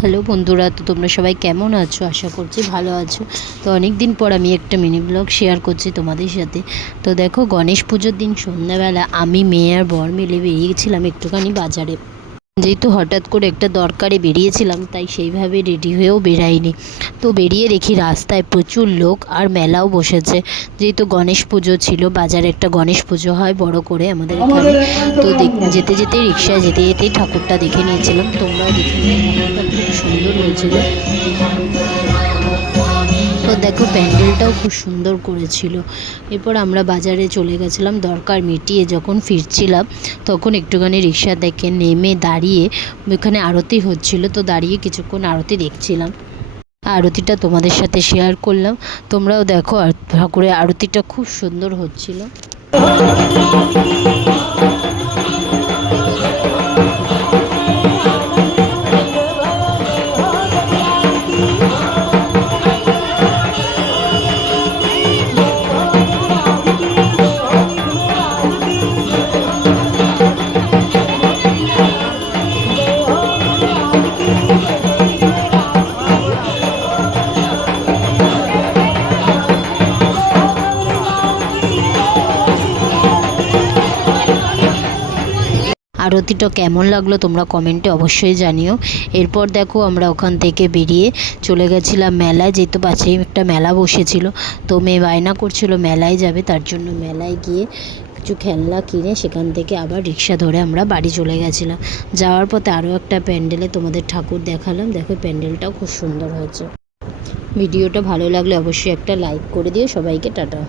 Hello বন্ধুরা, তো তোমরা সবাই কেমন আছো? আশা করছি ভালো আছো। তো অনেক দিন পর আমি একটা মিনি ব্লগ শেয়ার করছি তোমাদের সাথে। তো দেখো, গণেশ পুজোর দিন সন্ধ্যাবেলা আমি, মেয়ে আর বর মিলে বেরিয়েছিলাম একটুখানি বাজারে। যেহেতু হঠাৎ করে একটা দরকারে বেরিয়েছিলাম তাই সেইভাবে রেডি হয়েও বেরাইনি। তো বেরিয়ে দেখি রাস্তায় প্রচুর লোক আর মেলাও বসেছে। যেহেতু গণেশ পুজো ছিল বাজারে একটা গণেশ পুজো হয় বড় করে আমাদের এখানে। তো যেতে যেতে রিক্সায় যেতে যেতেই ঠাকুরটা দেখে নিয়েছিলাম। তোমরাও দেখে নিয়ে খুব সুন্দর হয়েছিল। দেখো প্যান্ডেলটাও খুব সুন্দর করেছিল। এরপর আমরা বাজারে চলে গেছিলাম, দরকার মিটিয়ে যখন ফিরছিলাম, তখন একটুখানি রিক্সা থেকে নেমে দাঁড়িয়ে ওখানে আরতি হচ্ছিল, তো দাঁড়িয়ে কিছুক্ষণ আরতি দেখছিলাম। আরতিটা তোমাদের সাথে শেয়ার করলাম। তোমরাও দেখো ঠাকুরের আরতিটা খুব সুন্দর হচ্ছিল। আরতিটা কেমন লাগল তোমরা কমেন্টে অবশ্যই জানিও। এরপর দেখো আমরা ওখান থেকে বেরিয়ে চলে গেছিলাম মেলায়, যেহেতু পাশেই একটা মেলা বসেছিল। তো মেয়ে বায়না করছিল মেলায় যাবে, তার জন্য মেলায় গিয়ে কিছু খেলনা কিনে সেখান থেকে আবার রিক্সা ধরে আমরা বাড়ি চলে গেছিলাম। যাওয়ার পথে আরও একটা প্যান্ডেলে তোমাদের ঠাকুর দেখালাম। দেখো প্যান্ডেলটাও খুব সুন্দর হয়েছে। ভিডিওটা ভালো লাগলে অবশ্যই একটা লাইক করে দিও। সবাইকে টাটা।